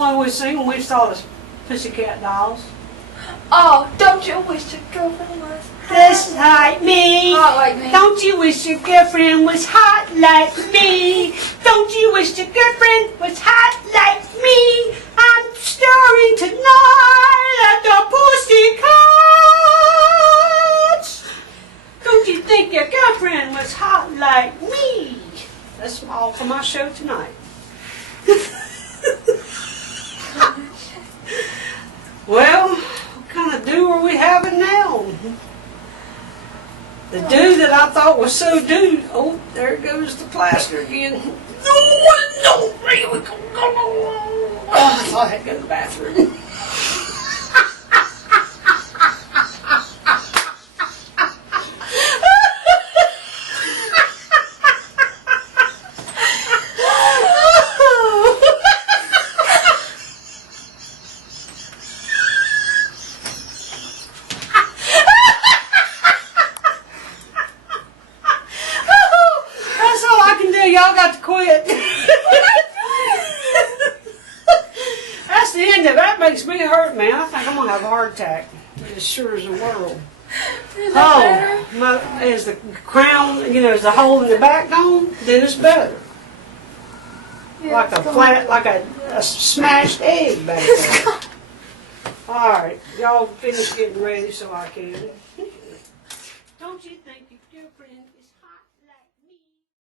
When we sing, we saw the Pussycat Dolls. Oh, don't you wish your girlfriend was Just like me. hot like me? Don't you wish your girlfriend was hot like me? Don't you wish your girlfriend was hot like me? I'm starring tonight at the Pussycats. Don't you think your girlfriend was hot like me? That's all for my show tonight. Well, what kind of do are we having now? The do that I thought was so do. Oh, there goes the plaster again. No, here we go. Oh, I thought I had to go to the bathroom. Y'all got to quit. That's the end of it. That makes me hurt, man. I think I'm going to have a heart attack. As sure as the world. Is the crown, is the hole in the back gone? Then it's better. Yeah, like a flat, like a smashed egg back there. Alright, y'all finish getting ready so I can. Don't you think